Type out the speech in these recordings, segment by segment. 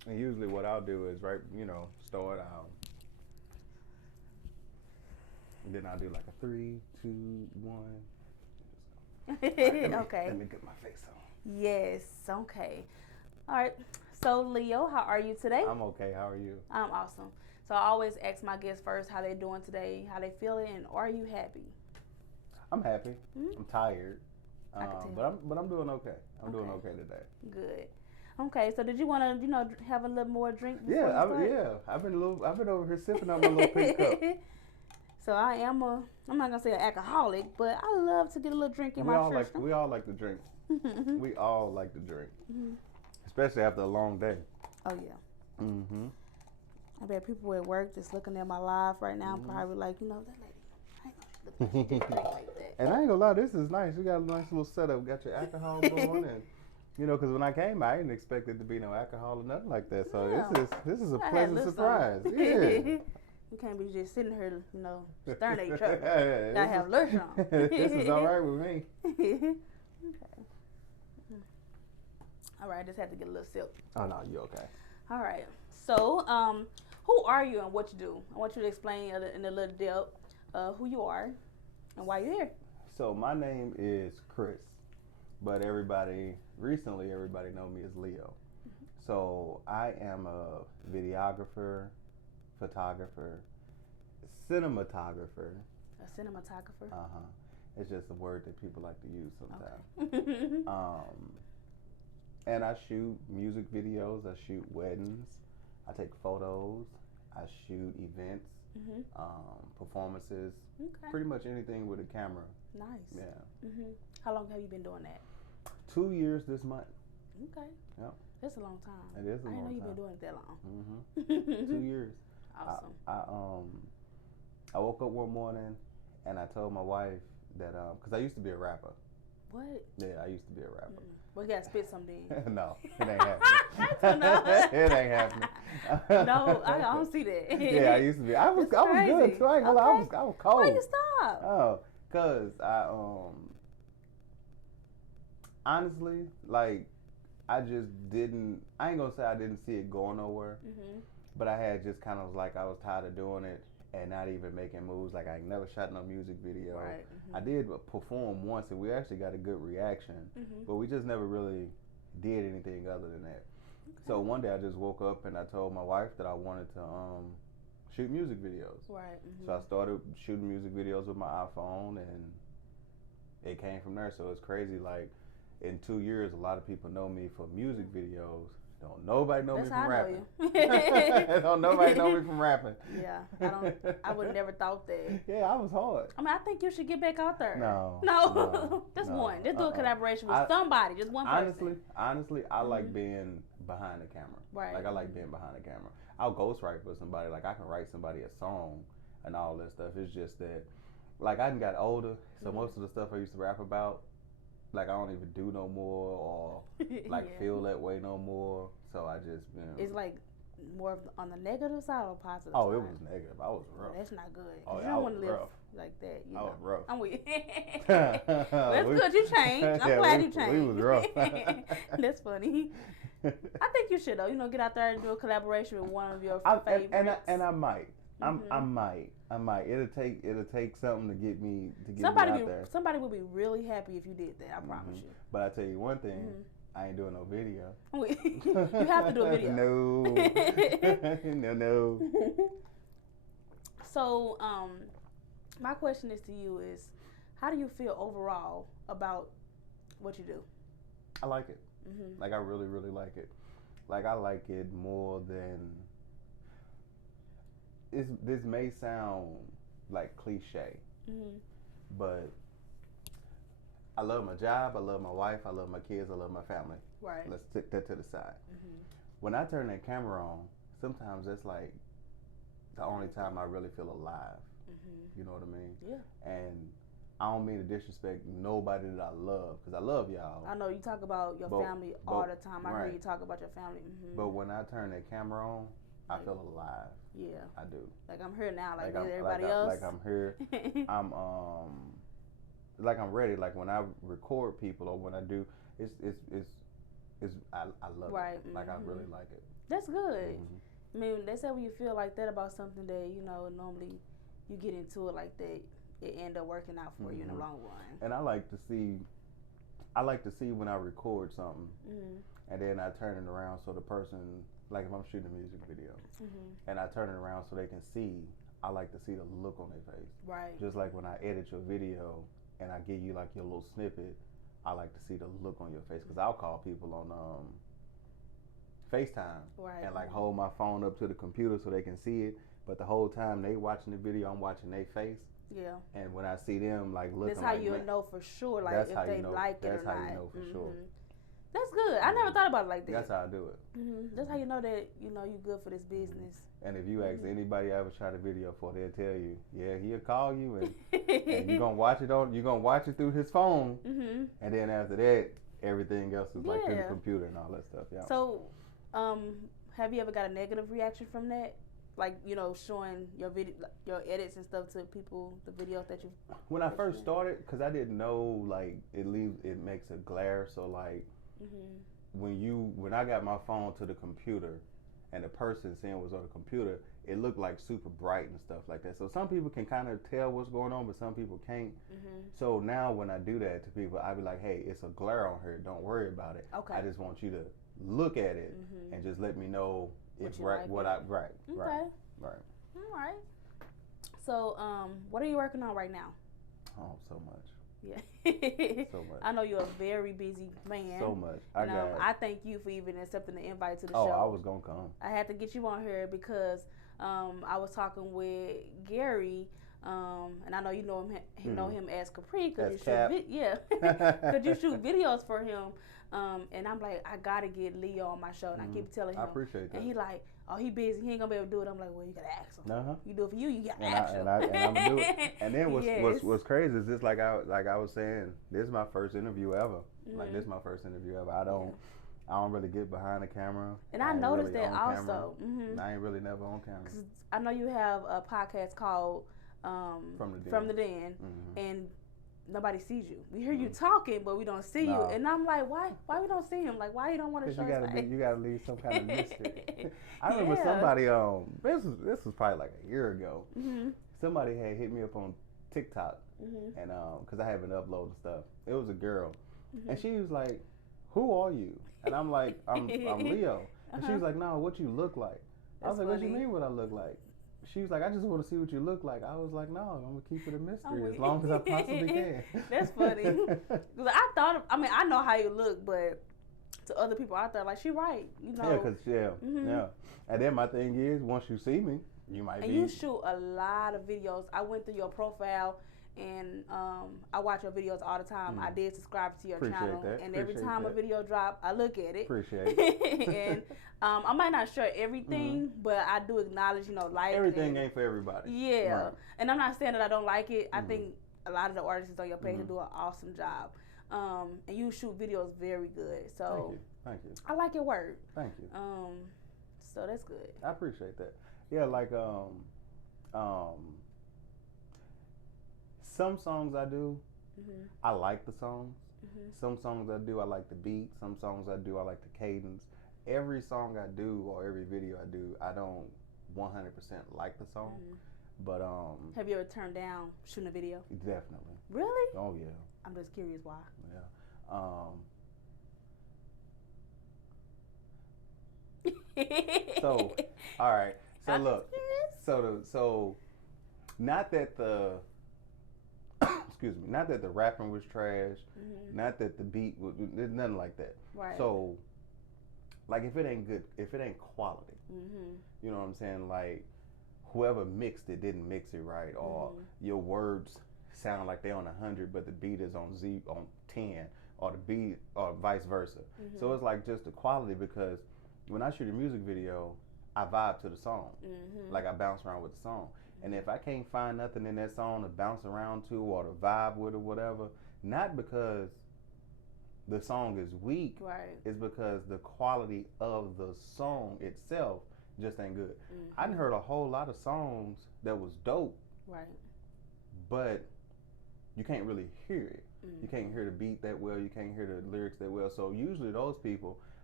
And usually what I'll do is start out. And then I'll do like a three, two, one. All right, let Okay. me get my face on. Yes. Okay. All right. So, Leo, how are you today? I'm okay. How are you? I'm awesome. So, I always ask my guests first how they doing today, how they feeling, and are you happy? I'm happy. Hmm. I'm tired. I could tell. But I'm doing okay. I'm doing Okay. okay today. Good. Okay. So, did you want to, have a little more drink before Yeah, you start? yeah. I've been over here sipping on my little pink cup. So I'm not gonna say an alcoholic, but I love to get a little drink in my system. We all like to drink. We all like to drink, especially after a long day. Oh yeah. Mm-hmm. I bet people at work just looking at my live right now, probably like, that lady. I ain't gonna look like she did drink like that. And I ain't gonna lie, this is nice. You got a nice little setup. Got your alcohol going, and because when I came, I didn't expect it to be no alcohol or nothing like that. So Yeah. this is a I had pleasant lists surprise. on. Yeah. We can't be just sitting here, staring at each other. This Gotta have lunch on. this is all right with me. Okay. All right, I just had to get a little sip. Oh no, you okay? All right. So, who are you and what you do? I want you to explain in a little depth who you are and why you're here. So my name is Chris, but recently everybody know me as Leo. So I am a videographer, photographer, cinematographer. A cinematographer. Uh huh. It's just a word that people like to use sometimes. Okay. Um, and I shoot music videos. I shoot weddings. I take photos. I shoot events, Mhm. performances. Okay. Pretty much anything with a camera. Nice. Yeah. Mhm. How long have you been doing that? 2 years this month. Okay. Yep. That's a long time. It is a I didn't know long you've been time. doing it that long. Mm-hmm. 2 years. Awesome. I woke up one morning and I told my wife that because I used to be a rapper. What? Yeah, I used to be a rapper. We gotta spit some then. No, it ain't happening. It ain't happening. No, I don't see that. Yeah, I used to be. I was good crazy. too. I ain't gonna lie. I was cold. Why you stop? Oh, cause I honestly like I just didn't. I ain't gonna say I didn't see it going nowhere, but I had just kind of like I was tired of doing it and not even making moves. Like I never shot no music video. Right. I did perform once and we actually got a good reaction, but we just never really did anything other than that. So one day I just woke up and I told my wife that I wanted to shoot music videos. Right. So I started shooting music videos with my iPhone and it came from there. So it's crazy. Like in 2 years, a lot of people know me for music videos. Don't nobody know That's me how from I rapping. know you. Don't nobody know me from rapping. Yeah, I would have never thought that. Yeah, I was hard. I mean, I think you should get back out there. No. Just No. one. Just do a collaboration with somebody, just one person. Honestly, I like being behind the camera. Right. Like I like being behind the camera. I'll ghostwrite for somebody. Like I can write somebody a song and all that stuff. It's just that, like I done got older, so most of the stuff I used to rap about, like I don't even do no more, or like feel that way no more. So I just been. It's like more on the negative side or positive Oh, side? it was negative. I was rough. That's not good. Oh, You yeah, don't I want to was live rough. like that. I was rough. I'm with you. That's good. You changed. I'm glad you changed. We was rough. That's funny. I think you should though. Get out there and do a collaboration with one of your favorites. And I might. I might. It'll take something to get me somebody out there. Somebody would be really happy if you did that. I promise you. But I tell you one thing, I ain't doing no video. You have to do a video. No. So, my question is to you is, how do you feel overall about what you do? I like it. Like I really, really like it. Like I like it more than. This may sound like cliche, but I love my job, I love my wife, I love my kids, I love my family. Right. Let's take that to the side. When I turn that camera on, sometimes that's like the only time I really feel alive. You know what I mean? Yeah. And I don't mean to disrespect nobody that I love, because I love y'all. I know you talk about your family all the time. I heard you talk about your family. But when I turn that camera on, I feel alive. Yeah. I do. Like I'm here now, like I'm, everybody else. Like I'm here. I'm like I'm ready. Like when I record people or when I do, it's I love Right. it. Like I really like it. That's good. Mhm. I mean, they say when you feel like that about something that normally you get into it like that, it end up working out for you in the long run. And I like to see when I record something, and then I turn it around so the person, like if I'm shooting a music video, and I turn it around so they can see. I like to see the look on their face. Right. Just like when I edit your video and I give you like your little snippet, I like to see the look on your face because I'll call people on FaceTime and like hold my phone up to the computer so they can see it. But the whole time they watching the video, I'm watching their face. Yeah. And when I see them like looking, that's how like, you know for sure, like if they like it or not. That's how you know for sure. That's good. I never thought about it like that. That's how I do it. That's how you know that you good for this business. And if you ask anybody I ever shot a video for, they'll tell you, yeah, he'll call you and you're gonna watch it through his phone, and then after that, everything else is like through the computer and all that stuff. Yeah. So, have you ever got a negative reaction from that? Like showing your video, your edits and stuff to people, the videos that you. When I first started, because I didn't know like it makes a glare, so like. When I got my phone to the computer and the person seeing what's on the computer, it looked like super bright and stuff like that. So some people can kind of tell what's going on, but some people can't. So now when I do that to people, I be like, hey, it's a glare on here. Don't worry about it. Okay. I just want you to look at it and just let me know if Okay. Right. All right. So what are you working on right now? Oh, so much. Yeah. So much. I know you're a very busy man. So much. I thank you for even accepting the invite to the show. Oh, I was gonna come. I had to get you on here because I was talking with Gary, and I know you know him. Know him as Capri because you shoot videos for him. And I'm like, I gotta get Leo on my show, and I keep telling him. I appreciate that. And he like, oh, he busy. He ain't gonna be able to do it. I'm like, well, you gotta ask him. You do it for you. You gotta ask him. And I'm gonna do it. And then what's crazy is this, like I was saying, this is my first interview ever. Like this is my first interview ever. I don't really get behind the camera. And I noticed that also. I ain't really never on camera. 'Cause I know you have a podcast called From the Den, and nobody sees you. We hear you talking, but we don't see you. And I'm like, why we don't see him? Like, why you don't want to show us? You gotta leave some kind of mystery. I remember somebody this was probably like a year ago. Somebody had hit me up on TikTok, and because I haven't uploaded stuff. It was a girl, and she was like, "Who are you?" And I'm like, "I'm Leo." And she was like, "No, what you look like?" I was like, "What do you mean? What I look like?" She was like, I just want to see what you look like. I was like, no, I'm going to keep it a mystery as long as I possibly can. That's funny. Because I know how you look, but to other people out there, like, she right, Yeah. And then my thing is, once you see me, you might And you shoot a lot of videos. I went through your profile, and I watch your videos all the time. I did subscribe to your channel. And every time a video drop, I look at it. Appreciate it. And I might not share everything, but I do acknowledge, like everything ain't for everybody. Yeah. Right. And I'm not saying that I don't like it. I think a lot of the artists on your page do an awesome job. And you shoot videos very good. So Thank you. I like your work. Thank you. So that's good. I appreciate that. Yeah, like some songs I do, I like the songs. Some songs I do, I like the beat. Some songs I do, I like the cadence. Every song I do or every video I do, I don't 100% like the song. But have you ever turned down shooting a video? Definitely. Really? Oh yeah. I'm just curious why. Yeah. So, all right. So look. So not that the excuse me, not that the rapping was trash, not that the beat was nothing like that. Right. So like if it ain't good, if it ain't quality, you know what I'm saying? Like whoever mixed it didn't mix it right, or your words sound like they on 100, but the beat is on 10, or the beat, or vice versa. So it's like just the quality, because when I shoot a music video, I vibe to the song. Like I bounce around with the song. And if I can't find nothing in that song to bounce around to or to vibe with or whatever, not because the song is weak, it's because the quality of the song itself just ain't good. I done heard a whole lot of songs that was dope, but you can't really hear it. You can't hear the beat that well, you can't hear the lyrics that well. So usually those people,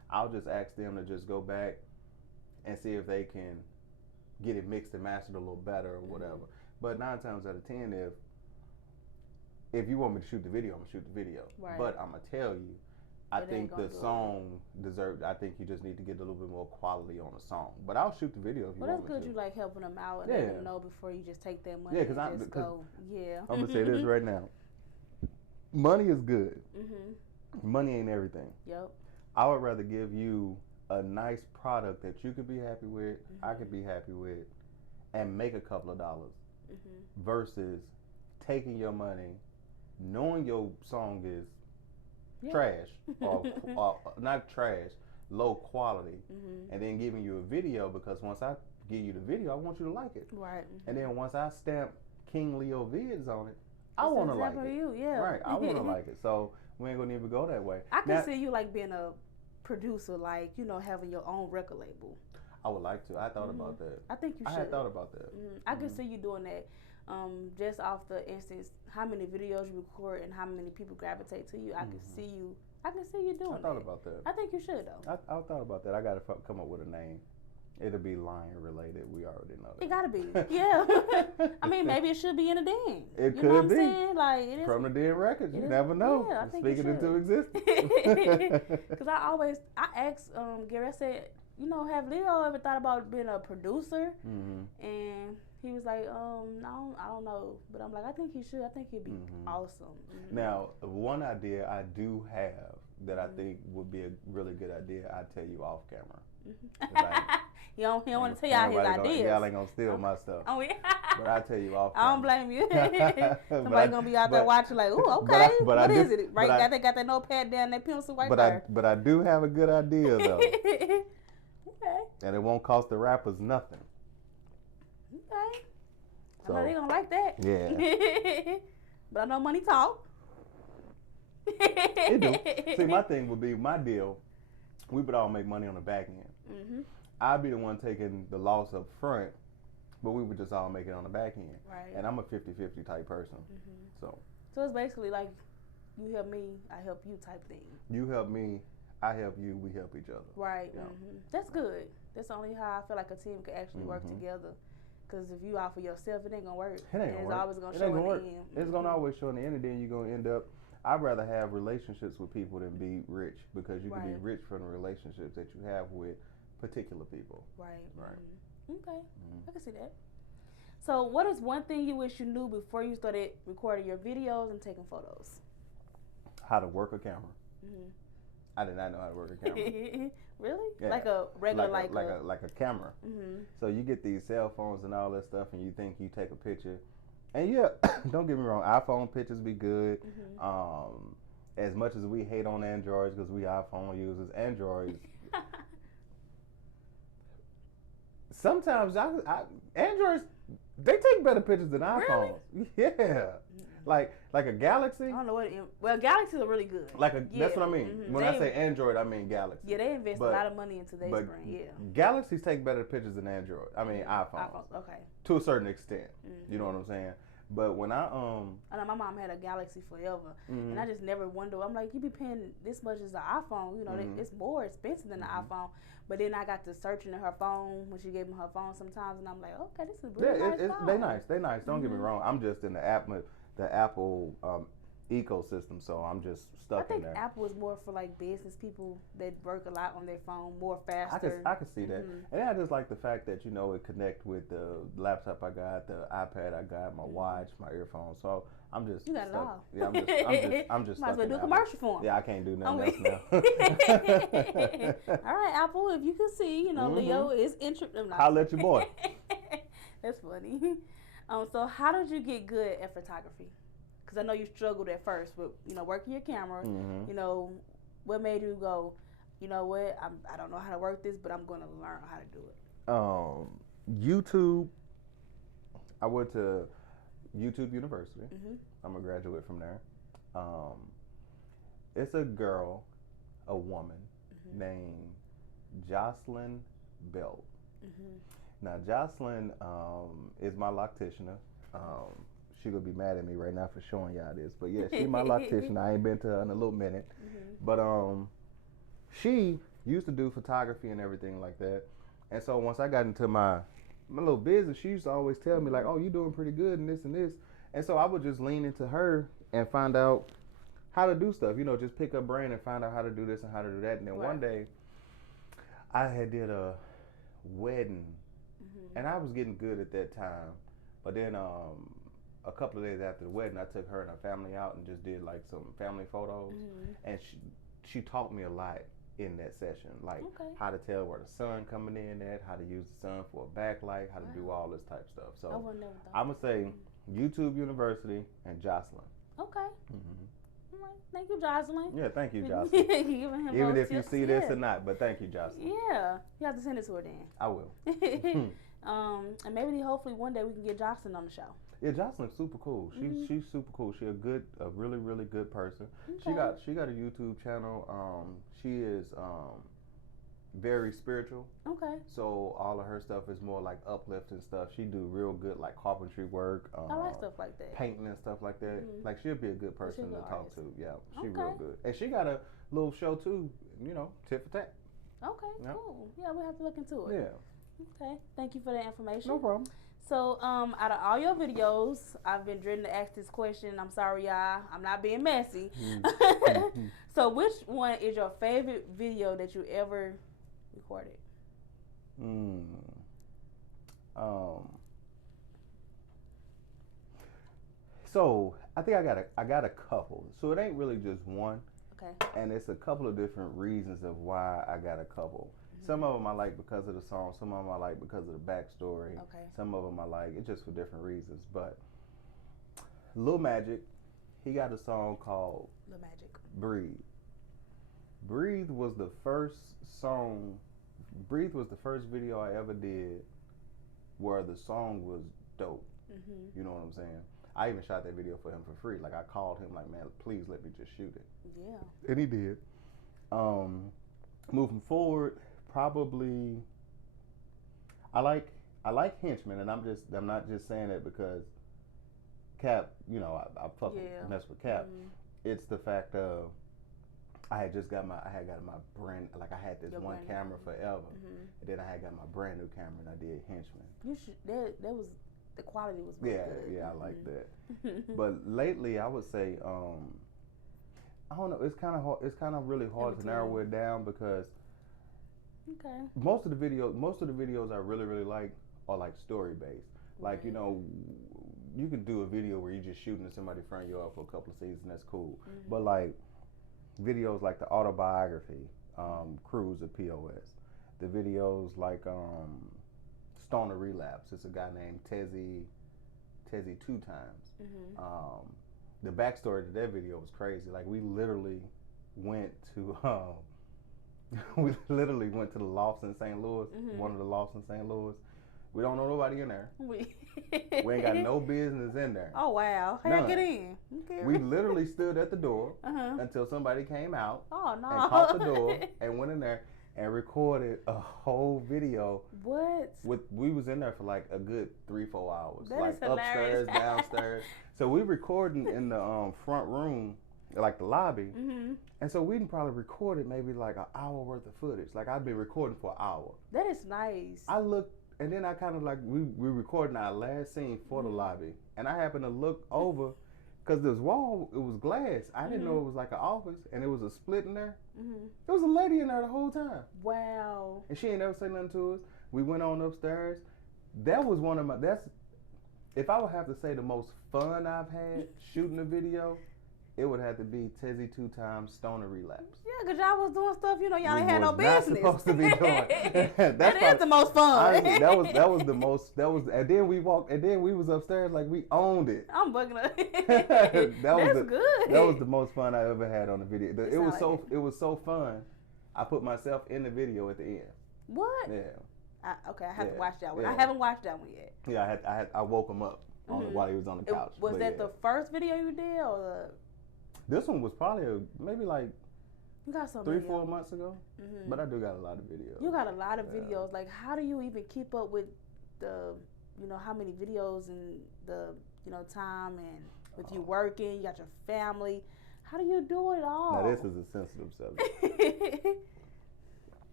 I'll just ask them to just go back and see if they can get it mixed and mastered a little better or whatever. But 9 times out of 10, if you want me to shoot the video, I'm gonna shoot the video. Right. But I'm gonna tell you, I think the song deserves. I think you just need to get a little bit more quality on the song. But I'll shoot the video if you want me to. Well, that's good. You like helping them out and letting them know before you just take that money. Yeah, because I'm gonna say this right now. Money is good. Money ain't everything. Yep. I would rather give you a nice product that you could be happy with, I could be happy with, and make a couple of dollars, versus taking your money, knowing your song is trash or not trash, low quality, and then giving you a video, because once I give you the video, I want you to like it. Right. And then once I stamp King Leo Vids on it, I want to like it. You, yeah. Right, I want to like it. So we ain't gonna even go that way. I can see you like being a producer, like, you know, having your own record label. I would like to. I thought about that. I think you should. I had thought about that. I could see you doing that. Just off the instance, how many videos you record and how many people gravitate to you. I can see you doing that. I thought about that. I think you should though. I thought about that. I got to come up with a name. It'll be lion related. We already know that. It gotta be. Yeah. I mean, maybe it should be in the den. It you could know what I'm be. saying? Like, it is from the Den Records. You never know. Yeah, I think Speaking into existence. Because I asked Gary, I said, you know, have Leo ever thought about being a producer? And he was like, no, I don't know. But I'm like, I think he should. I think he'd be awesome. Now, one idea I do have that I think would be a really good idea, I'd tell you off camera. He don't want to tell y'all his ideas. Y'all ain't gonna steal my stuff. Oh yeah. But I tell you off. I don't blame you. Somebody gonna be out there watching like, ooh, okay. What is it? Right? They got that notepad down, that pencil right there. But I do have a good idea though. Okay. And it won't cost the rappers nothing. Okay. So, I know they gonna like that. Yeah. But I know money talk. It do. See, my thing would be, my deal, we would all make money on the back end. I'd be the one taking the loss up front, but we would just all make it on the back end. Right. And I'm a 50-50 type person. So it's basically like, you help me, I help you type thing. You help me, I help you, we help each other. Right. Yeah. That's good. That's only how I feel like a team could actually work together. Because if you out for yourself, it ain't going to work. It ain't going to work. It's always going to show in the end. It's going to always show in the end, and then you're going to end up, I'd rather have relationships with people than be rich, because you can be rich from the relationships that you have with particular people. Right. Okay. I can see that. So what is one thing you wish you knew before you started recording your videos and taking photos? How to work a camera. I did not know how to work a camera. Really? Yeah. Like a regular, like a camera. So you get these cell phones and all that stuff, and you think you take a picture. And yeah, don't get me wrong, iPhone pictures be good. As much as we hate on Androids because we iPhone users, Androids. Sometimes Androids, they take better pictures than iPhones. Really? Yeah. Like a Galaxy. I don't know what. Galaxies are really good. That's what I mean. When I say Android, I mean Galaxy. Yeah, they invest a lot of money into their brand. Yeah. Galaxies take better pictures than Android. I mean iPhones. Okay. To a certain extent. You know what I'm saying? But when I know my mom had a Galaxy forever, and I just never wondered. I'm like, you be paying this much as an iPhone, you know, it's more expensive than the iPhone. But then I got to searching in her phone when she gave me her phone sometimes, and I'm like, okay, this is really nice phone. They nice. Don't get me wrong. I'm just in the Apple ecosystem, so I'm just stuck in there. I think Apple is more for like business people that work a lot on their phone, more faster. I can see that, and I just like the fact that it connect with the laptop I got, the iPad I got, my watch, my earphones. So I'm just you got stuck. it all. Yeah, I'm just might as stuck well do a commercial for them. Yeah, I can't do nothing else now. All right, Apple, if you can see, Leo is interested. Holla at your boy. That's funny. So how did you get good at photography? Because I know you struggled at first with, working your camera. What made you go, you know what, I don't know how to work this, but I'm going to learn how to do it? YouTube. I went to YouTube University. I'm a graduate from there. It's a woman named Jocelyn Belt. Now, Jocelyn is my locticianer. She gonna be mad at me right now for showing y'all this, but yeah, she my loctician. I ain't been to her in a little minute, but she used to do photography and everything like that. And so once I got into my little business, she used to always tell me like, "Oh, you doing pretty good and this and this." And so I would just lean into her and find out how to do stuff. You know, just pick up brain and find out how to do this and how to do that. And then one day, I had did a wedding, and I was getting good at that time. But then a couple of days after the wedding, I took her and her family out and just did like some family photos, and she taught me a lot in that session, like how to tell where the sun coming in at, how to use the sun for a backlight, how to do all this type of stuff. So I'm gonna say YouTube University and Jocelyn. Okay. Thank you, Jocelyn. Yeah, thank you, Jocelyn. Even if you see this or not, but thank you, Jocelyn. Yeah, you have to send it to her then. I will. And maybe hopefully one day we can get Jocelyn on the show. Yeah, Jocelyn's super cool. She's super cool. She's a really really good person. Okay. She got a YouTube channel. She is very spiritual. Okay. So all of her stuff is more like uplifting stuff. She do real good like carpentry work. I like stuff like that. Painting and stuff like that. Like she'll be a good person to talk to. Yeah, she real good. And she got a little show too. You know, Tit for Tat. Okay, cool. Yeah, we'll have to look into it. Yeah. Okay. Thank you for that information. No problem. So, out of all your videos, I've been dreading to ask this question. I'm sorry, y'all. I'm not being messy. So, which one is your favorite video that you ever recorded? So I think I got a couple. So it ain't really just one. Okay. And it's a couple of different reasons of why I got a couple. Some of them I like because of the song. Some of them I like because of the backstory. Okay. Some of them I like it's just for different reasons. But Lil Magic, he got a song called Lil Magic. Breathe. Breathe was the first song. Breathe was the first video I ever did where the song was dope. You know what I'm saying? I even shot that video for him for free. Like I called him like, man, please let me just shoot it. Yeah. And he did. Moving forward, probably I like Henchman, and I'm not just saying it because Cap, you know, I mess with Cap. It's the fact of I had gotten my brand, like I had this one camera forever, and then I had got my brand new camera and I did Henchman. That was the quality was really good. Yeah, I like that. But lately, I would say I don't know. It's kind of hard. It's kind of really hard to narrow it down because most of the videos I really like are like story based. Like you know, you can do a video where you're just shooting at somebody in front of you for a couple of seasons. That's cool. But like videos like the autobiography, Cruise of POS, the videos like Stoner Relapse. It's a guy named Tezzy 2 times. The backstory to that video was crazy. Like we literally went to the lofts in St. Louis, one of the lofts in St. Louis. We don't know nobody in there. We ain't got no business in there. Oh wow! How you get in? Okay. We literally stood at the door until somebody came out. Oh no! And caught the door and went in there and recorded a whole video. What? We was in there for like a good 3-4 hours. That like is hilarious. Upstairs, downstairs. So we recording in the front room, like the lobby. And so we probably recorded maybe like an hour worth of footage. Like I'd been recording for an hour. That is nice. I looked, and then I kind of like, we recording our last scene for the lobby. And I happened to look over, because this wall, it was glass. I didn't know it was like an office, and it was a split in there. There was a lady in there the whole time. Wow. And she ain't never said nothing to us. We went on upstairs. That was one of my, if I would have to say the most fun I've had shooting a video, it would have to be Tezzy 2 times Stoner Relapse. Yeah, because y'all was doing stuff, you know, y'all ain't had no business. Not supposed to be doing. That is the most fun. Honestly, that was the most, and then we was upstairs like we owned it. I'm bugging up. That's good. That was the most fun I ever had on the video. It was so fun. I put myself in the video at the end. What? Yeah. Okay, I have to watch that one. Yeah. I haven't watched that one yet. Yeah, I woke him up while he was on the couch. Was that the first video you did, or This one was probably maybe like you got 3-4 months ago. But I do got a lot of videos. You got a lot of videos. Like, how do you even keep up with the, you know, how many videos and the, you know, time and with you working, you got your family. How do you do it all? Now this is a sensitive subject.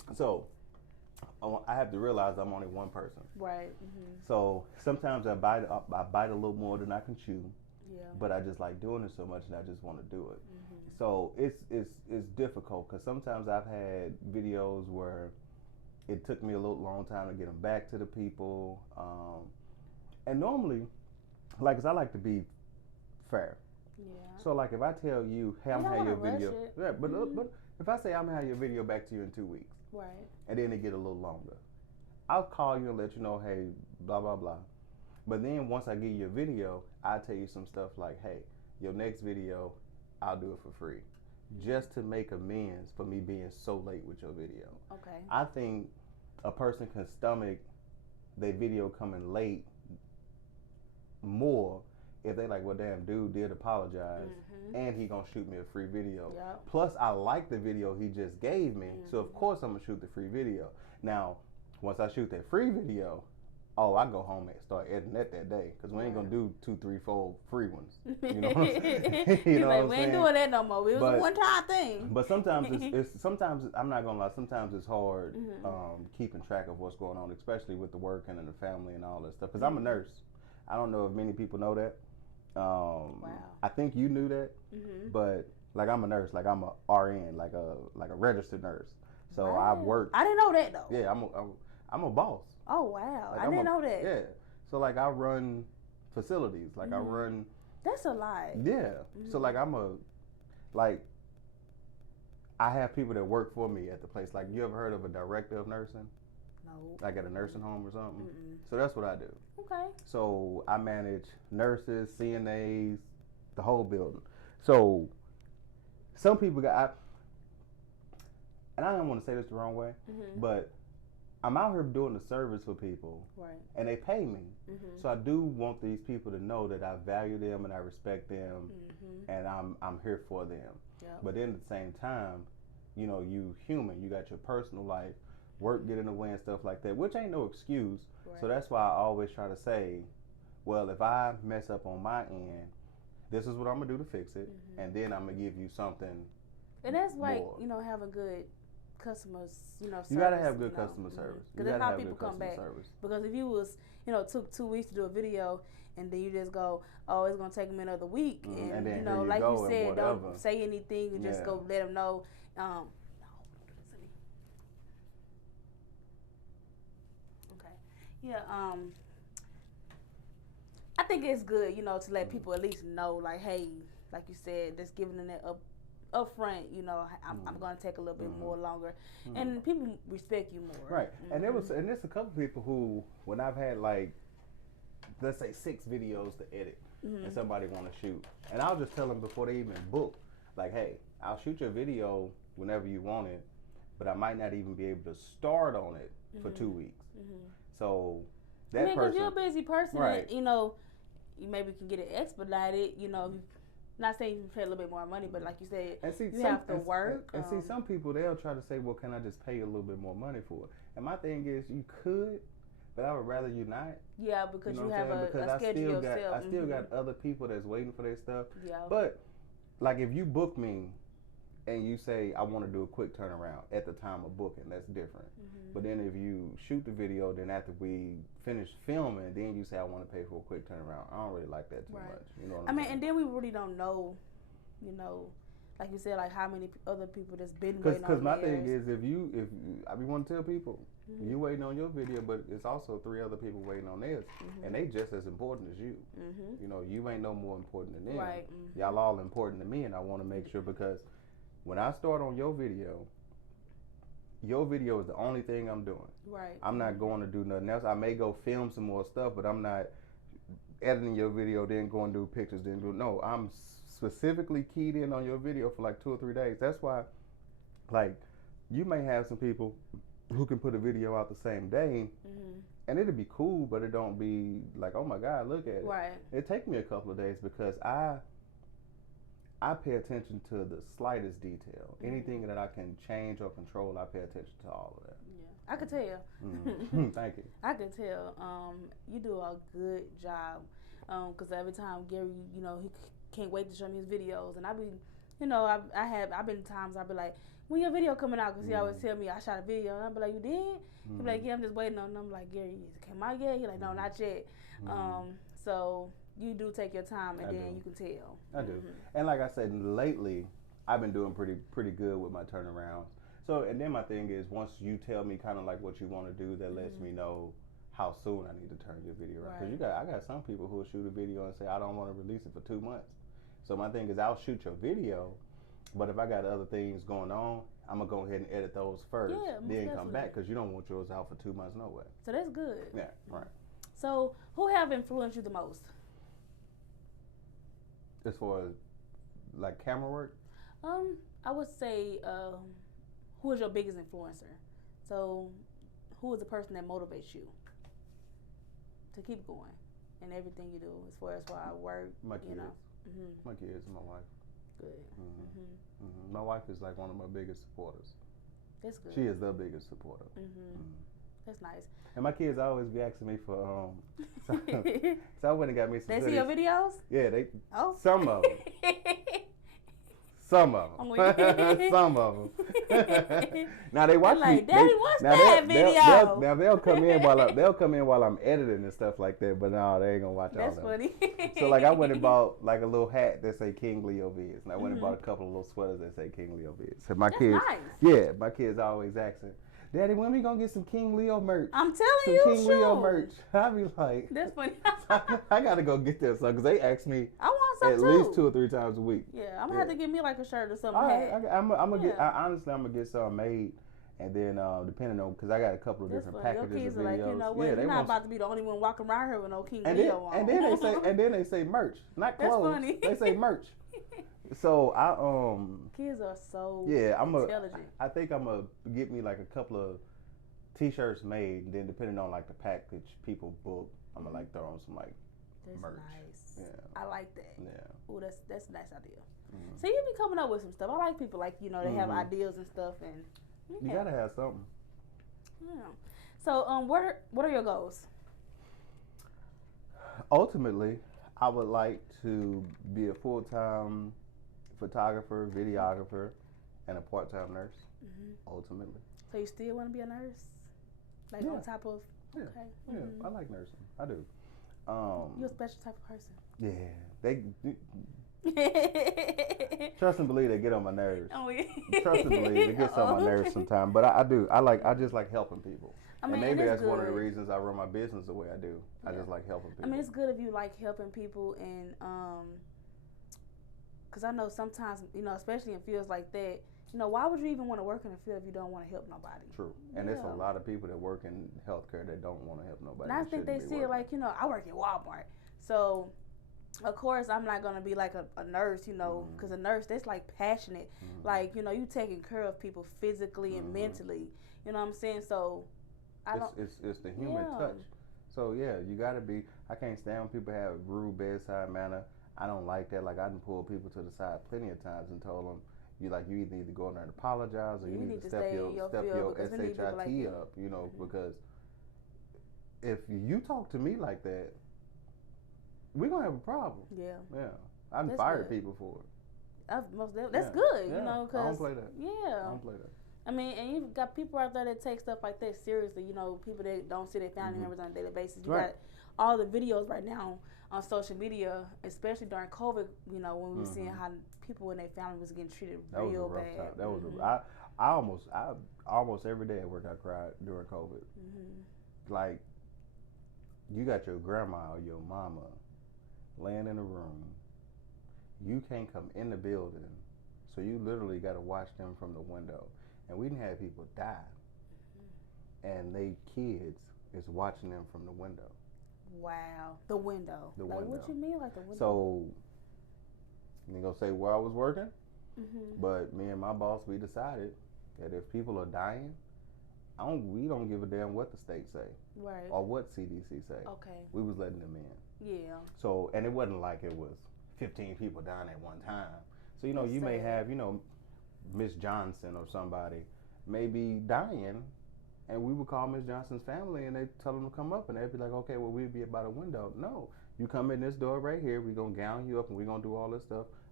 So I have to realize I'm only one person. Right. So sometimes I bite a little more than I can chew. Yeah. But I just like doing it so much, and I just want to do it. So it's difficult because sometimes I've had videos where it took me a little long time to get them back to the people. And normally, like, 'cause I like to be fair. Yeah. So like if I tell you, hey, I'm gonna have your video, yeah, but if I say I'm gonna have your video back to you in 2 weeks, right, and then it get a little longer, I'll call you and let you know, hey, blah blah blah. But then once I give you a video, I tell you some stuff like, hey, your next video, I'll do it for free, just to make amends for me being so late with your video. Okay. I think a person can stomach their video coming late more if they like, well, damn, dude did apologize, and he gonna shoot me a free video. Yep. Plus, I like the video he just gave me, so of course I'm gonna shoot the free video. Now, once I shoot that free video, I go home and start editing that day, because we ain't gonna do 2, 3, 4 free ones. You know what I'm saying? You know like, we ain't doing that no more. It was a one-time thing. But sometimes sometimes I'm not gonna lie. Sometimes it's hard keeping track of what's going on, especially with the work and the family and all that stuff. Because I'm a nurse. I don't know if many people know that. Wow. I think you knew that, but like I'm a nurse, like I'm a RN, like a registered nurse. So I work. I didn't know that though. Yeah, I'm a boss. Oh wow, like I didn't know that. Yeah, so like I run facilities, like I run. That's a lot. Yeah, so like I have people that work for me at the place. Like, you ever heard of a director of nursing? No. Like at a nursing home or something? So that's what I do. Okay. So I manage nurses, CNAs, the whole building. So some people and I don't want to say this the wrong way, but I'm out here doing a service for people, right? And they pay me. So I do want these people to know that I value them and I respect them, and I'm here for them. Yep. But then at the same time, you know, you human, you got your personal life, work get in the way and stuff like that, which ain't no excuse. Right. So that's why I always try to say, well, if I mess up on my end, this is what I'm gonna do to fix it, and then I'm gonna give you something. And that's why, you know, having good customers, you know, service, you gotta have good customer service. Because that's how people come back. Because if you was, you know, took 2 weeks to do a video, and then you just go, oh, it's gonna take them another week, and then you know, like you said, don't say anything and just go let them know. Okay, yeah. I think it's good, you know, to let people at least know, like, hey, like you said, just giving them that up front, you know, I'm going to take a little bit more longer, and people respect you more. Right, and there's a couple people who, when I've had like, let's say 6 videos to edit, and somebody want to shoot, and I'll just tell them before they even book, like, hey, I'll shoot your video whenever you want it, but I might not even be able to start on it for 2 weeks. So that person, because you're a busy person, right? You know, you maybe can get it expedited, you know. Not saying you pay a little bit more money, but like you said, you have to work. And see, some people, they'll try to say, well, can I just pay you a little bit more money for it? And my thing is, you could, but I would rather you not. Yeah, because you have a schedule yourself. I still got other people that's waiting for their stuff. Yeah. But, like, if you book me and you say, I want to do a quick turnaround at the time of booking, that's different. But then if you shoot the video, then after we finish filming, then you say, I want to pay for a quick turnaround. I don't really like that too much. You know what I'm saying? And then we really don't know, you know, like you said, like how many other people that's been waiting on. Because my thing is, if I want to tell people, you waiting on your video, but it's also 3 other people waiting on theirs, and they just as important as you. You know, you ain't no more important than them. Right. Y'all all important to me, and I want to make sure, because when I start on your video is the only thing I'm doing. Right. I'm not going to do nothing else. I may go film some more stuff, but I'm not editing your video, then going to do pictures, then do. No, I'm specifically keyed in on your video for like 2 or 3 days. That's why, like, you may have some people who can put a video out the same day, and it'll be cool, but it don't be like, oh my God, look at it. Right. It take me a couple of days because I pay attention to the slightest detail. Anything that I can change or control, I pay attention to all of that. Yeah, I can tell. Thank you. I can tell. You do a good job. Because every time Gary, you know, he can't wait to show me his videos, and I be, you know, I've been times I be like, when your video coming out? Because he always tell me I shot a video. And I'm like, you did? He be like, yeah, I'm just waiting on it. I'm like, Gary, is it came out yet? He like, no, not yet. So you do take your time, and then you can tell. I do. And like I said, lately, I've been doing pretty good with my turnarounds. So, and then my thing is, once you tell me kind of like what you want to do, that lets me know how soon I need to turn your video around. Because I got some people who will shoot a video and say, I don't want to release it for 2 months. So my thing is, I'll shoot your video, but if I got other things going on, I'm going to go ahead and edit those first, then come back, because you don't want yours out for 2 months no way. So that's good. Yeah, right. So who have influenced you the most? As far as like camera work? I would say, who is your biggest influencer? So who is the person that motivates you to keep going in everything you do, as far as work? My kids. My kids and my wife. Good. My wife is like one of my biggest supporters. That's good. She is the biggest supporter. That's nice. And my kids always be asking me for so I went and got me some. They see your videos? Yeah, they. Oh. Some of them. Some of them. Some of them. Now they watch like, me. Daddy, what's that video? Now they'll come in while I'm editing and stuff like that. But no, they ain't gonna watch all of them. That's funny. So like I went and bought like a little hat that say King Leo Vids, and I went and bought a couple of little sweaters that say King Leo Vids. So my kids, my kids always asking, Daddy, when we gonna get some King Leo merch? I'm telling you, King Leo merch. I be like, that's funny. I gotta go get that stuff because they ask me. I want some at least 2 or 3 times a week. Yeah, I'm gonna have to get me like a shirt or something. I'm gonna get. Honestly, I'm gonna get some made, and then depending on, because I got a couple of different packages your kids of videos. Like, you know what? You're not about to be the only one walking around here with no King Leo on. And then they say merch, not clothes. That's funny. They say merch. So kids are so intelligent. I think I'm gonna get me like a couple of T-shirts made, and then depending on like the package people book, I'm gonna like throw on some like merch. Nice. Yeah. I like that. Yeah. Oh, that's a nice idea. So you be coming up with some stuff. I like people like, they have ideas and stuff, and you gotta have something. Yeah. So what are your goals? Ultimately, I would like to be a full-time photographer, videographer, and a part-time nurse. Ultimately. So you still want to be a nurse? Like on top of okay. Yeah, I like nursing. I do. You're a special type of person. Yeah, they trust and believe they get on my nerves. Oh, yeah. Trust and believe it gets on my nerves sometimes. But I do. I just like helping people. I mean, and maybe that's one of the reasons I run my business the way I do. I just like helping people. I mean, it's good if you like helping people, and because I know sometimes, especially in fields like that, why would you even want to work in a field if you don't want to help nobody? True. And there's a lot of people that work in healthcare that don't want to help nobody. And I think they see it like, I work at Walmart. So, of course, I'm not going to be like a nurse, because a nurse, that's like passionate. Like, you taking care of people physically and mentally. You know what I'm saying? So, it's the human touch. So, yeah, you got to be, I can't stand when people have rude bedside manner. I don't like that. Like, I done pulled people to the side plenty of times and told them, you either need to go in there and apologize, or you need to step your SHIT up, because if you talk to me like that, we're going to have a problem. Yeah. Yeah. I've fired people for it. That's good, because I don't play that. Yeah. I don't play that. I mean, and you've got people out there that take stuff like that seriously, people that don't see their family members on a daily basis. You got all the videos right now on social media, especially during COVID, when we were seeing how people and their family was getting treated real bad. Time. That was I almost every day at work I cried during COVID. Like, you got your grandma or your mama laying in a room. You can't come in the building, so you literally got to watch them from the window. And we didn't have people die, and they kids is watching them from the window. Wow, the window. What you mean, like the window? So, you gonna say where I was working, but me and my boss, we decided that if people are dying, we don't give a damn what the state say, right, or what CDC say. Okay, we was letting them in. Yeah. So, and it wasn't like it was 15 people dying at one time. So you may have Miss Johnson or somebody may be dying, and we would call Miss Johnson's family and they tell them to come up, and they'd be like, okay, well, we'd be about a window. No, you come in this door right here, we're going to gown you up and we're going to do all this stuff.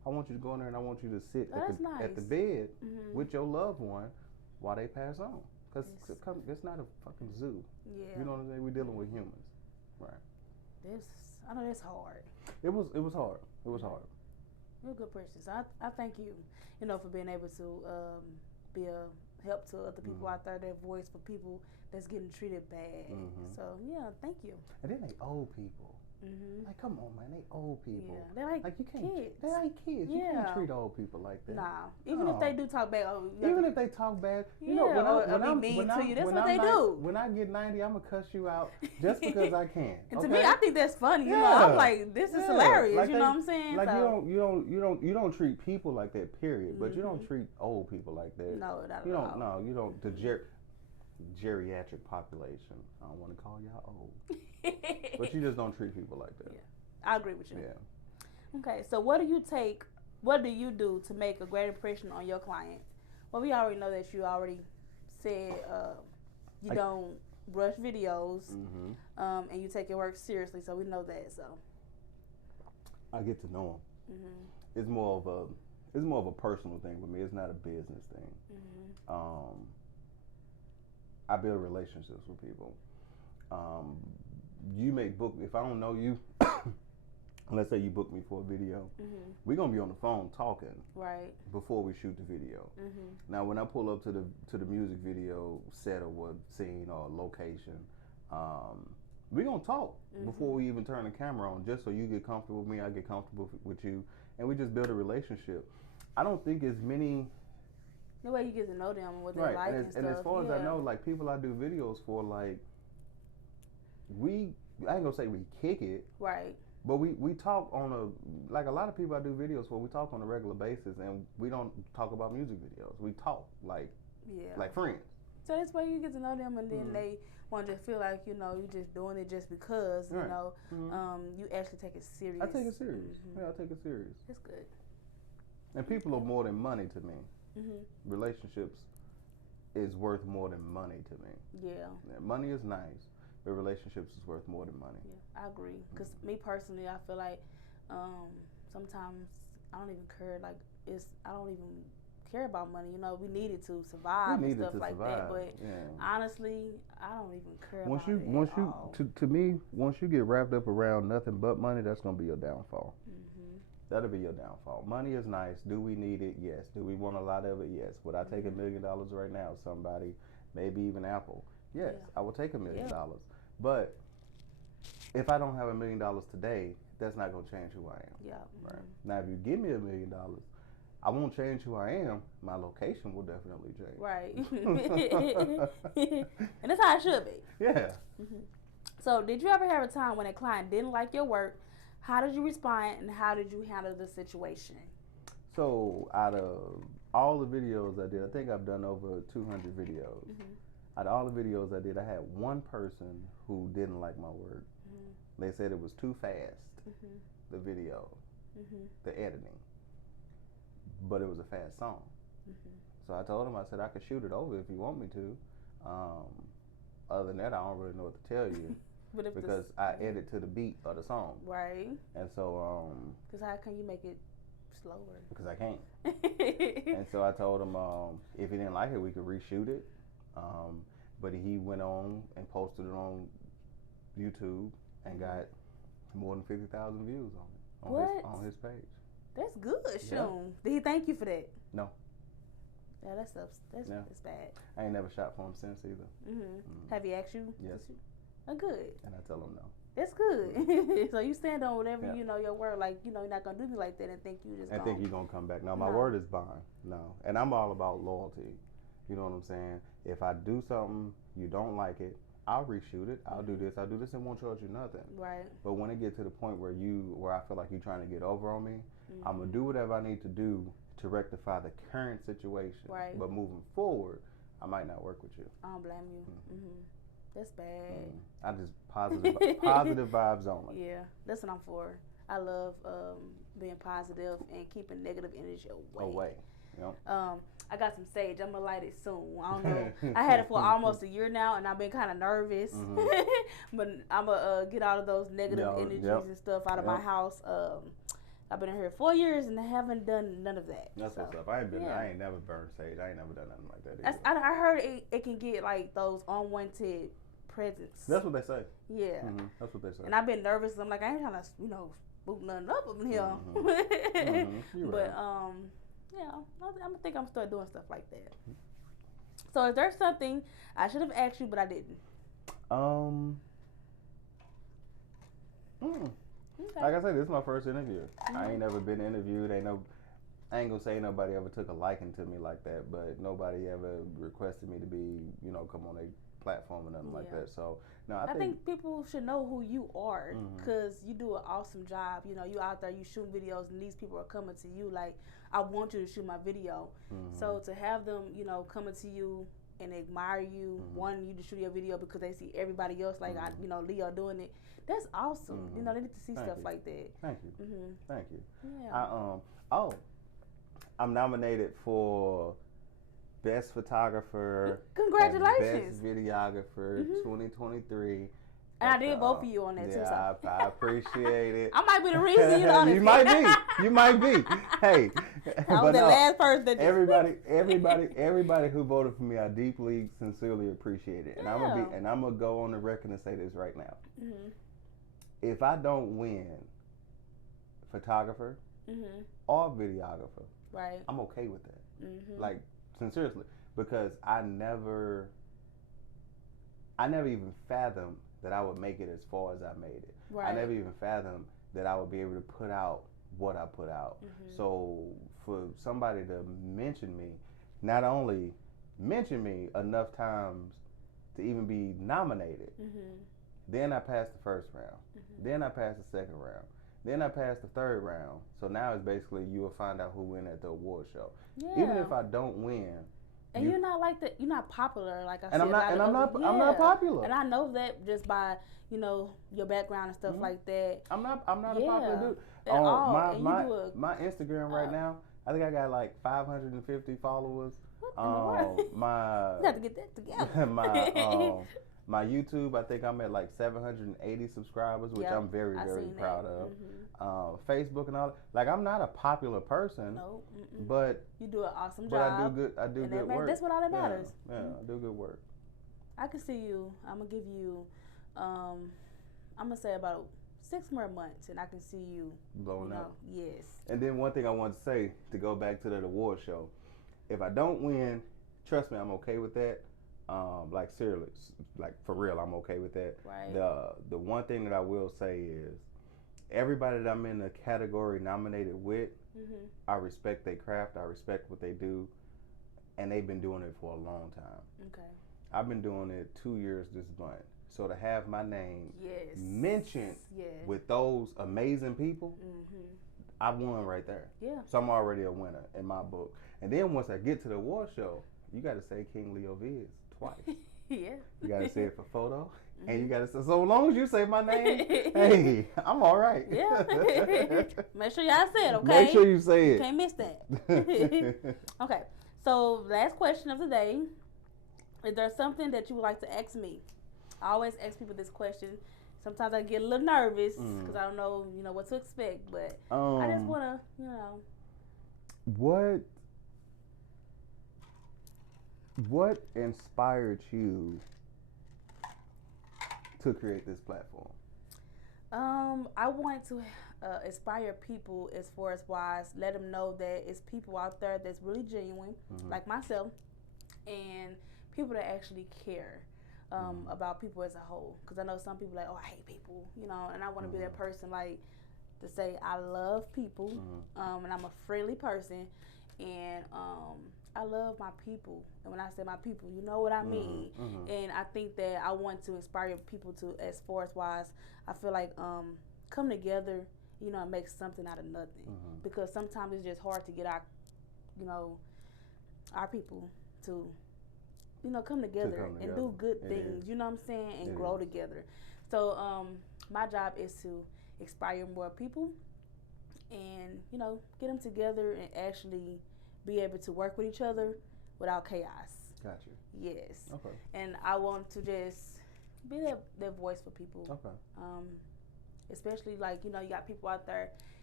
I want you to go in there and I want you to sit at the nice. bed with your loved one while they pass on. Because it's not a fucking zoo. Yeah. You know what I'm saying? We're dealing with humans. Right. I know that's hard. It was hard. It was hard. You're a good person. So I thank you, for being able to be a help to other people out there, their voice for people that's getting treated bad. So, yeah, thank you. And then they old people. Like, come on, man, they old people. Yeah, they're like you can't, kids. They're like kids. You can't treat old people like that. Nah, even if they do talk bad. Even if they talk bad, when I'm mean to you, that's what they do. When I get 90, I'm gonna cuss you out just because I can. And to me, I think that's funny. You know, I'm like, this is hilarious. Like you know what I'm saying? Like you don't treat people like that. Period. But you don't treat old people like that. No, not at all. No, you don't. The geriatric population. I don't want to call y'all old, but you just don't treat people like that. Yeah. I agree with you. Yeah. Okay, so what do you do to make a great impression on your client? Well, we already know that you already said you don't rush videos, and you take your work seriously, so we know that. So I get to know them. It's more of a personal thing with me. It's not a business thing. I build relationships with people. You may book, if I don't know you, let's say you book me for a video, we're gonna be on the phone talking before we shoot the video. Now, when I pull up to the music video set or what scene or location, we're gonna talk before we even turn the camera on, just so you get comfortable with me, I get comfortable with you, and we just build a relationship. I don't think as many. The way you get to know them and what they like and stuff. And as far as I know, like people I do videos for, like I ain't gonna say we kick it, right? But we talk on a lot of people I do videos for. We talk on a regular basis, and we don't talk about music videos. We talk like friends. So that's why you get to know them, and then they won't just feel like you just doing it just because you actually take it serious. I take it serious. Yeah, I take it serious. That's good. And people are more than money to me. Relationships is worth more than money to me. Yeah. Money is nice, but relationships is worth more than money. Yeah, I agree. Because me personally, I feel like sometimes I don't even care. Like I don't even care about money. We need it to survive and stuff like that. But honestly, I don't even care about it. To me, once you get wrapped up around nothing but money, that's gonna be your downfall. That'll be your downfall. Money is nice. Do we need it? Yes. Do we want a lot of it? Yes. Would I take $1 million right now? Somebody, maybe even Apple. Yes, I will take $1 million. But if I don't have $1 million today, that's not going to change who I am. Yeah. Right. Now, if you give me $1 million, I won't change who I am. My location will definitely change. Right. And that's how it should be. Yeah. So, did you ever have a time when a client didn't like your work? How did you respond, and how did you handle the situation? So, out of all the videos I did, I think I've done over 200 videos. Out of all the videos I did, I had one person who didn't like my work. They said it was too fast, the video, the editing. But it was a fast song. So I told him, I said, I could shoot it over if you want me to. Other than that, I don't really know what to tell you. Because I edit to the beat of the song. Right. And so, because how can you make it slower? Because I can't. And so I told him, if he didn't like it, we could reshoot it. But he went on and posted it on YouTube and got more than 50,000 views on it, on his page. That's good, Shum. Did he thank you for that? No. Yeah, that's bad. I ain't never shot for him since either. Have he asked you? Yes. Oh, good. And I tell him no. That's good. So you stand on whatever your word. Like you're not gonna do me like that and think you just. I think you're gonna come back. No, my word is bond. No, and I'm all about loyalty. You know what I'm saying? If I do something you don't like it, I'll reshoot it. I'll do this. And won't charge you nothing. Right. But when it gets to the point where I feel like you're trying to get over on me, I'm gonna do whatever I need to do to rectify the current situation. Right. But moving forward, I might not work with you. I don't blame you. That's bad. I just positive vibes only. Yeah, that's what I'm for. I love being positive and keeping negative energy away. Yep. I got some sage. I'm gonna light it soon. I don't know. I had it for almost a year now, and I've been kind of nervous. But I'm gonna get all of those negative energies and stuff out of my house. I've been here 4 years and I haven't done none of that. That's what's up. I ain't never burned sage. I ain't never done nothing like that. I heard it can get like those unwanted presence. That's what they say. Yeah. That's what they say. And I've been nervous. I'm like, I ain't trying to, spook nothing up in here. But I think I'm start doing stuff like that. So is there something I should have asked you but I didn't? Okay. Like I said, this is my first interview. I ain't never been interviewed. I ain't gonna say nobody ever took a liking to me like that, but nobody ever requested me to be, come on a platform or nothing like that. So, no, I think people should know who you are because you do an awesome job. You out there, you shoot videos, and these people are coming to you like, I want you to shoot my video. So to have them, coming to you and admire you, wanting you to shoot your video because they see everybody else like Leo doing it. That's awesome. They need to see stuff like that. Thank you. Thank you. Yeah. I'm nominated for Best Photographer. Congratulations. Best Videographer 2023. And I did vote for you on that too. Yeah, so. I appreciate it. I might be the reason you know this. You might be. Hey. I was the last person that everybody who voted for me, I deeply, sincerely appreciate it. And yeah. I'm gonna go on the record and say this right now. If I don't win photographer or videographer, right, I'm okay with that. Like, sincerely, because I never even fathomed that I would make it as far as I made it. Right. I never even fathomed that I would be able to put out what I put out. So for somebody to mention me, not only mention me enough times to even be nominated, then I passed the first round, then I passed the second round, then I passed the third round. So now it's basically you will find out who win at the award show. Yeah. Even if I don't win. And you're not you're not popular, like I said. I'm not popular. And I know that just by, your background and stuff like that. I'm not a popular dude. At all. My Instagram right now, I think I got like 550 followers. What in the world? You got to get that together. My YouTube, I think I'm at like 780 subscribers, which I'm very, very proud of. Facebook and all that. Like, I'm not a popular person. No. But you do an awesome job. But I do good work. That's what all that matters. Yeah, I do good work. I can see you. I'm gonna give you. I'm gonna say about 6 more months, and I can see you blowing up. Yes. And then one thing I want to say to go back to that award show, if I don't win, trust me, I'm okay with that. Like seriously, like for real, I'm okay with that. Right. The one thing that I will say is, everybody that I'm in the category nominated with, I respect their craft. I respect what they do, and they've been doing it for a long time. Okay. I've been doing it 2 years this month. So to have my name mentioned with those amazing people, I won right there. Yeah. So I'm already a winner in my book. And then once I get to the award show, you got to say King Leo Viz twice. Yeah. You got to say it for photo. And you got to say, so long as you say my name, hey, I'm all right. Yeah. Make sure y'all say it, okay? Make sure you say it. You can't miss that. Okay. So last question of the day. Is there something that you would like to ask me? I always ask people this question. Sometimes I get a little nervous because I don't know, what to expect. But I just want to, What inspired you to create this platform? I want to inspire people as far as let them know that it's people out there that's really genuine, like myself, and people that actually care about people as a whole. Because I know some people like, I hate people, and I want to be that person, like, to say I love people, and I'm a friendly person, and I love my people. And when I say my people, you know what I mean. And I think that I want to inspire people to, as far as I feel like come together, and make something out of nothing. Because sometimes it's just hard to get our people to come together and do good things, you know what I'm saying, and grow together. So my job is to inspire more people and, get them together and actually be able to work with each other without chaos. Gotcha. Yes. Okay. And I want to just be that voice for people. Okay. Especially like, you got people out there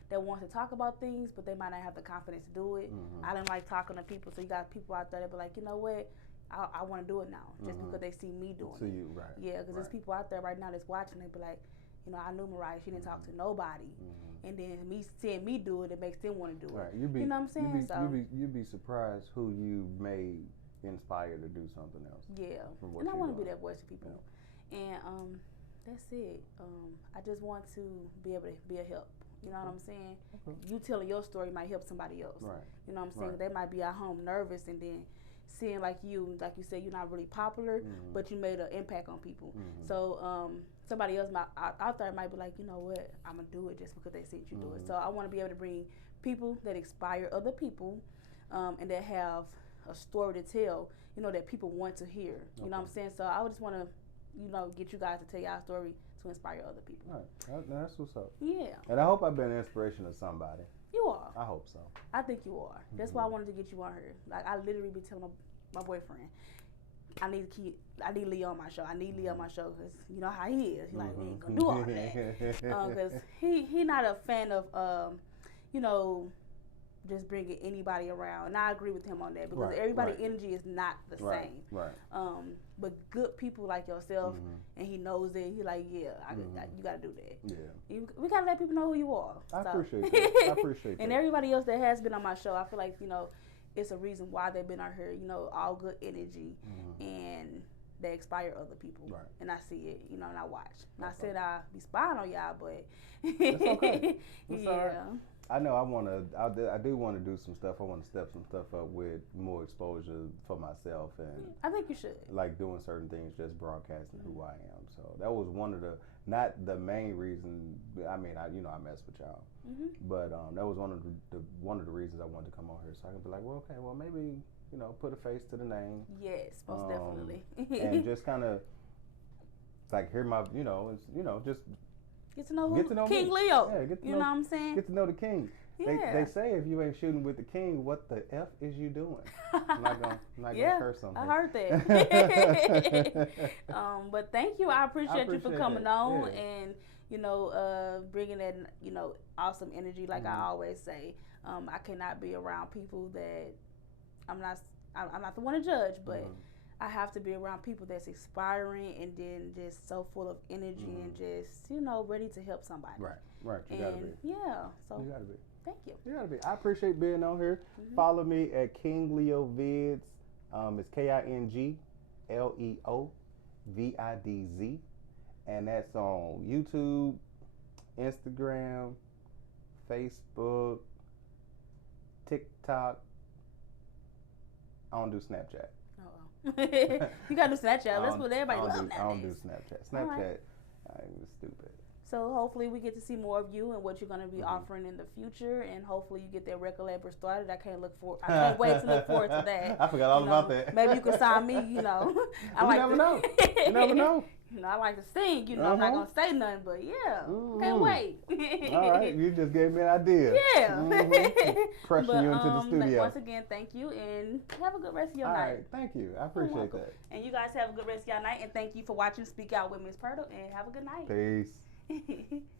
that wants to talk about things, but they might not have the confidence to do it. I don't like talking to people, so you got people out there that be like, you know what, I want to do it now, just because they see me doing it. You, right? Yeah, because there's people out there right now that's watching. They be like, you know, I knew Mariah, she didn't talk to nobody, and then me seeing me do it, it makes them want to do it. You know what I'm saying? You'd be surprised who you may inspire to do something else. Yeah, and I want to be that voice to people, and that's it. I just want to be able to be a help. You know what I'm saying? You telling your story might help somebody else. Right. You know what I'm saying? They might be at home nervous, and then seeing like you said, you're not really popular, but you made an impact on people. So somebody else out there might be like, you know what, I'm gonna do it just because they see you do it. So I want to be able to bring people that inspire other people, and that have a story to tell. You know, that people want to hear. You know what I'm saying? So I would just want to, you know, get you guys to tell y'all story to inspire other people. Right. That's what's up. Yeah. And I hope I've been an inspiration to somebody. You are. I hope so. I think you are. That's why I wanted to get you on here. Like, I literally be telling my boyfriend, I need Leo on my show. I need Leo on my show, because you know how he is. He's like, we ain't gonna do all that. Because he not a fan of, you know, just bringing anybody around. And I agree with him on that, because everybody's energy is not the same. Right. But good people like yourself, and he knows it. He like, yeah, you got to do that. Yeah. We got to let people know who you are. I appreciate that. I appreciate that. And everybody else that has been on my show, I feel like, you know, it's a reason why they've been out here. You know, all good energy, and they inspire other people. Right. And I see it, you know, and I watch. Not saying I be spying on y'all, but it's okay. It's yeah. All right. I know I do want to do some stuff. I want to step some stuff up with more exposure for myself, and I think you should. Like doing certain things, just broadcasting who I am. So that was one of the, not the main reason. I mean, I mess with y'all, but that was one of the reasons I wanted to come on here, so I can be like, well, okay, well maybe, you know, put a face to the name. Yes, most definitely. And just kind of like hear my, just. Get to know King me. Leo. Yeah, you know what I'm saying? Get to know the king. Yeah. They say if you ain't shooting with the king, what the F is you doing? I'm not gonna curse on I heard that. But thank you. I appreciate you for coming on and, you know, bringing that, you know, awesome energy. Like I always say, I cannot be around people that I'm not the one to judge, but I have to be around people that's inspiring and then just so full of energy and just, you know, ready to help somebody. Right. You gotta be. Yeah. So you gotta be. Thank you. You gotta be. I appreciate being on here. Follow me at King Leo Vids. It's KingLeoVidz, and that's on YouTube, Instagram, Facebook, TikTok. I don't do Snapchat. You gotta do Snapchat. That's what everybody loves nowadays. I don't do Snapchat. Snapchat, I'm stupid. So hopefully we get to see more of you and what you're gonna be offering in the future, and hopefully you get that record label started. I can't wait to look forward to that. I forgot all about that. Maybe you can sign me. You know, You never know. You never know. You know, I like to sing. You know, I'm not gonna say nothing, but yeah, can't wait. All right, you just gave me an idea. Yeah. Pressure you into the studio. Once again, thank you, and have a good rest of your night. All right, thank you. I appreciate that. And you guys have a good rest of your night, and thank you for watching Speak Out with Miss Purtle, and have a good night. Peace.